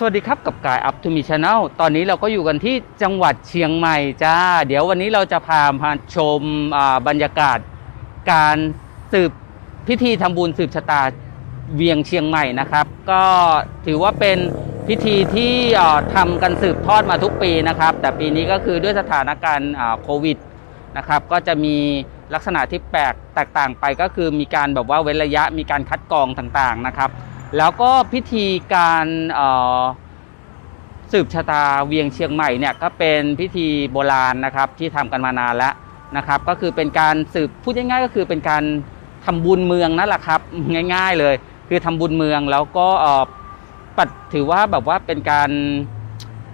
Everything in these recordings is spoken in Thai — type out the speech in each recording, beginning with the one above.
สวัสดีครับกับกายอัพทูมีชาแนลตอนนี้เราก็อยู่กันที่จังหวัดเชียงใหม่จ้า เดี๋ยววันนี้เราจะพามาชมบรรยากาศ การสืบพิธีทำบุญสืบชะตาเวียงเชียงใหม่นะครับ ก็ถือว่าเป็นพิธีที่อ่าทำกันสืบทอดมาทุกปีนะครับ แต่ปีนี้ก็คือด้วยสถานการณ์โควิดนะครับ ก็จะมีลักษณะที่แปลกแตกต่างไปก็คือมีการแบบว่าเว้นระยะมีการคัดกรองต่างๆนะครับ แล้วก็พิธีการสืบชะตาเวียงเชียงใหม่เนี่ยก็เป็นพิธีโบราณนะครับที่ทำกันมานานแล้วนะครับ ก็คือเป็นการสืบพูดง่ายๆ ก็คือเป็นการทำบุญเมืองนั่นแหละครับง่าย ๆเลย คือทำบุญเมืองแล้วก็ปัดถือว่าแบบว่าเป็นการ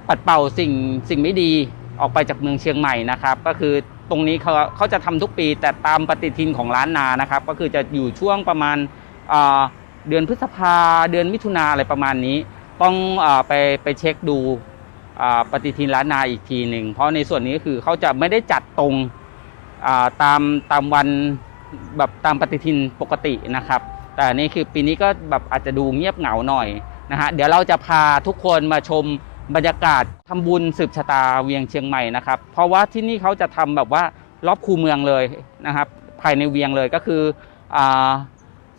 ปัดเป่าสิ่งสิ่งไม่ดีออกไปจากเมืองเชียงใหม่นะครับ ก็คือตรงนี้เขาเขาจะทำทุกปีแต่ตามปฏิทินของล้านนานะครับ ก็คือจะอยู่ช่วงประมาณอ่า เดือนพฤษภาเดือนมิถุนาอะไรประมาณนี้ ต้องอไปไปเช็คดูปฏิทินล้านนาอีกทีหนึ่งเพราะในส่วนนี้ก็คือเขาจะไม่ได้จัดตรงาตามตามวันแบบตามปฏิทินปกตินะครับ แต่นี่คือปีนี้ก็แบบอาจจะดูเงียบเหงาหน่อยนะฮะเดี๋ยวเราจะพาทุกคนมาชมบรรยากาศทำบุญสืบชะตาเวียงเชียงใหม่นะครับ เพราะว่าที่นี่เขาจะทำแบบว่ารอบคูเมืองเลยนะครับ ภายในเวียงเลยก็คืออ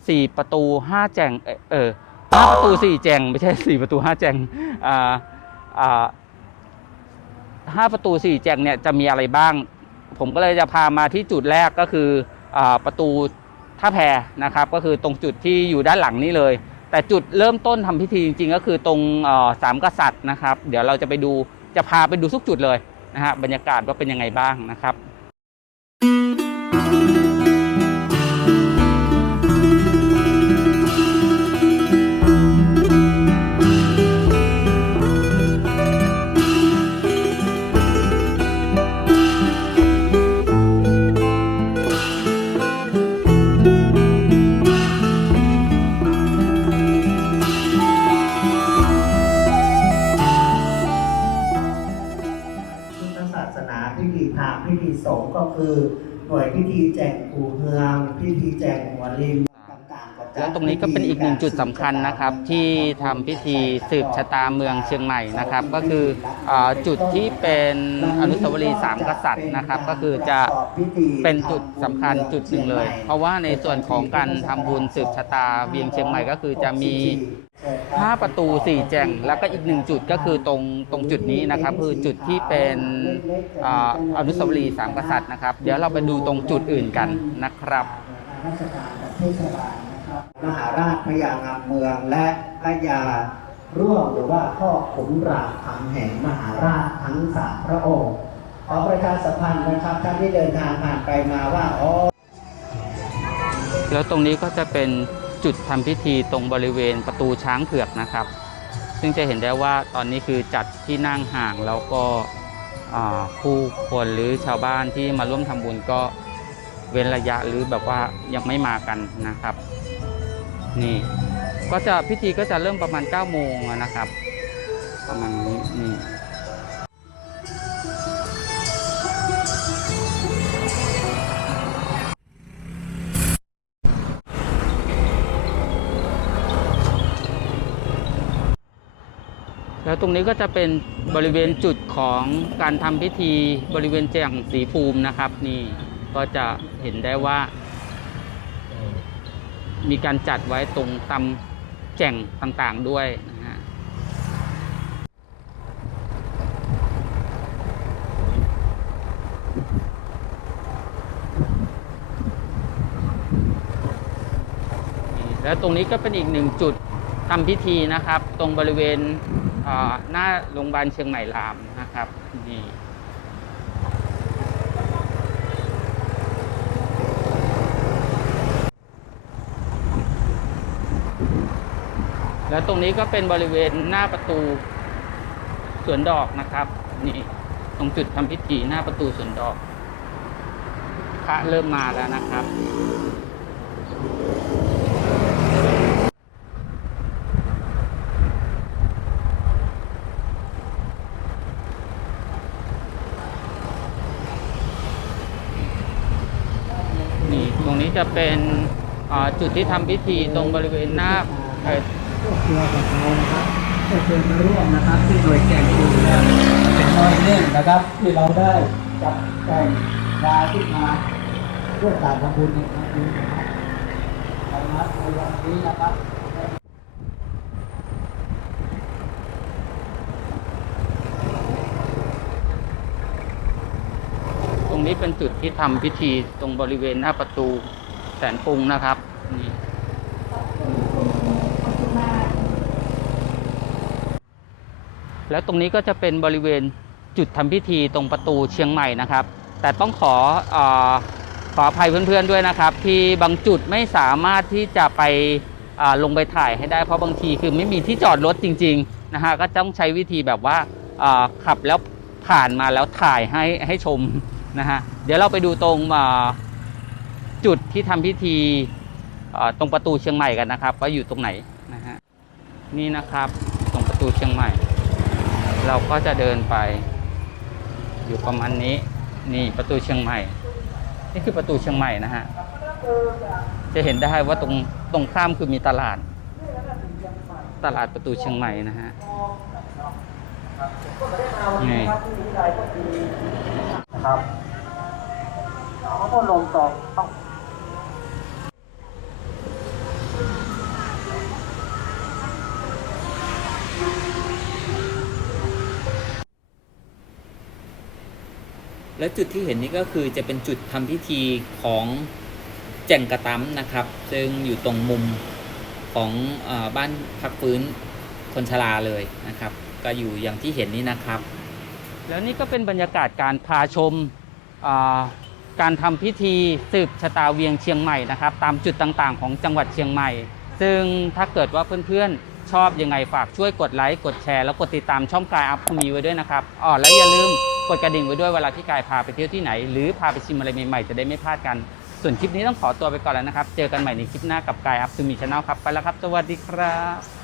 สี่ประตูห้าแจงเออห้าประตูสี่แจงไม่ใช่สี่ประตูห้าแจงอ่าอ่าห้าประตูสี่แจงเนี่ยจะมีอะไรบ้าง ผมก็เลยจะพามาที่จุดแรกก็คืออ่าประตูท่าแพนะครับ ก็คือตรงจุดที่อยู่ด้านหลังนี้เลย แต่จุดเริ่มต้นทำพิธีจริงๆ ก็คือตรงอ่อสามกษัตริย์นะครับ เดี๋ยวเราจะไปดูจะพาไปดูทุกจุดเลยนะฮะบรรยากาศว่าเป็นยังไงบ้างนะครับ พิธีสงฆ์ก็คือ หน่วยพิธีแจกปูเฮือง พิธีแจกหัวลิง ต่งๆก็จะแล้วตรงนี้ก็เป็นอีกหนึ่งจุดสำคัญนะครับ ที่ทำพิธีสืบชะตาเมืองเชียงใหม่นะครับ ก็คืออจุดที่เป็นอนุสาวรีย์สามกษัตริย์นะครับ ก็คือจะเป็นจุดสำคัญจุดหนึ่งเลย เพราะว่าในส่วนของการทำบุญสืบชะตาเวียงเชียงใหม่ก็คือจะมีห้าประตูสี่แจงแล้วก็อีกหนึ่งจุดก็คือตรงตรงจุดนี้นะครับ คือจุดที่เป็นออนุสาวรีย์สามกษัตริย์นะครับ เดี๋ยวเราไปดูตรงจุดอื่นกันนะครับราชการกับเทศบาลนะครับ มหาราชพญางามเมืองและพญาร่วมหรือว่าพ่อขุนรามคำแห่งมหาราชทั้งสามพระองค์ขอประชาสัมพันธ์นะครับท่านที่เดินทางผ่านไปมาว่าอ๋อแล้วตรงนี้ก็จะเป็นจุดทำพิธีตรงบริเวณประตูช้างเผือกนะครับ ซึ่งจะเห็นได้ว่าตอนนี้คือจัดที่นั่งห่างแล้วก็ผู้คนหรือชาวบ้านที่มาร่วมทำบุญก็เว้นระยะหรือแบบว่ายังไม่มากันนะครับ นี่ ก็จะพิธีก็จะเริ่มประมาณ9โมงนะครับ ประมาณนี้นี่แล้วตรงนี้ก็จะเป็นบริเวณจุดของการทำพิธีบริเวณแจ่งสีภูมินะครับ นี่ก็จะเห็นได้ว่า มีการจัดไว้ตรงตำแจ่งต่างๆด้วยนะฮะแล้วตรงนี้ก็เป็นอีกหนึ่งจุดทำพิธีนะครับ ตรงบริเวณหน้าโรงพยาบาลเชียงใหม่รามนะครับนี่ แล้วตรงนี้ก็เป็นบริเวณหน้าประตูสวนดอกนะครับ นี่ตรงจุดทำพิธีหน้าประตูสวนดอกพระเริ่มมาแล้วนะครับ นี่ตรงนี้จะเป็นจุดที่ทำพิธีตรงบริเวณหน้า เอ่อเพื่อกับเรานะครับก็เชิญมาร่วมนะครับ ที่หน่วยแก่งคุณเนี่ยเป็นน่วยหนึ่งนะครับ ที่เราได้จัดแต่งงาขึ้นมาเพื่อการทำบุญในครั้งนี้นะครับในนัดในวันนี้นะครับตรงนี้เป็นจุดที่ทำพิธีตรงบริเวณหน้าประตูแสนปรุงนะครับนี่ แล้วตรงนี้ก็จะเป็นบริเวณจุดทำพิธีตรงประตูเชียงใหม่นะครับ แต่ต้องขออขออภัยเพื่อนๆด้วยนะครับ ที่บางจุดไม่สามารถที่จะไปลงไปถ่ายให้ได้เพราะบางทีคือไม่มีที่จอดรถจริงๆนะฮะก็ต้องใช้วิธีแบบว่าขับแล้วผ่านมาแล้วถ่ายให้ให้ชมนะฮะเดี๋ยวเราไปดูตรงจุดที่ทำพิธีตรงประตูเชียงใหม่กันนะครับว่าอยู่ตรงไหนนะฮะนี่นะครับตรงประตูเชียงใหม่ เราก็จะเดินไป อยู่ประมาณนี้ นี่ประตูเชียงใหม่ นี่คือประตูเชียงใหม่นะฮะ จะเห็นได้ว่าตรงตรงข้ามคือมีตลาด ตลาดประตูเชียงใหม่นะฮะนี่ครับเขาก็ลงต่อต้อง และจุดที่เห็นนี่ก็คือจะเป็นจุดทำพิธีของแจ่งกระตั้มนะครับ ซึ่งอยู่ตรงมุมของอบ้านพักฟื้นคนชราเลยนะครับ ก็อยู่อย่างที่เห็นนี่นะครับ แล้วนี่ก็เป็นบรรยากาศการพาชมการทำพิธีสืบชะตาเวียงเชียงใหม่นะครับ ตามจุดต่างๆ ของจังหวัดเชียงใหม่ ซึ่งถ้าเกิดว่าเพื่อนๆ ชอบยังไงฝากช่วยกดไลค์กดแชร์แล้วกดติดตามช่องกายอัพมีไว้ด้วยนะครับอ๋อและอย่าลืม กดกระดิ่งไว้ด้วยเวลาที่กายพาไปเที่ยวที่ไหน หรือพาไปชิมอะไรใหม่ๆจะได้ไม่พลาดกัน ส่วนคลิปนี้ต้องขอตัวไปก่อนแล้วนะครับ เจอกันใหม่ในคลิปหน้ากับกายอัพซูมีชาแนลครับไปแล้วครับ สวัสดีครับ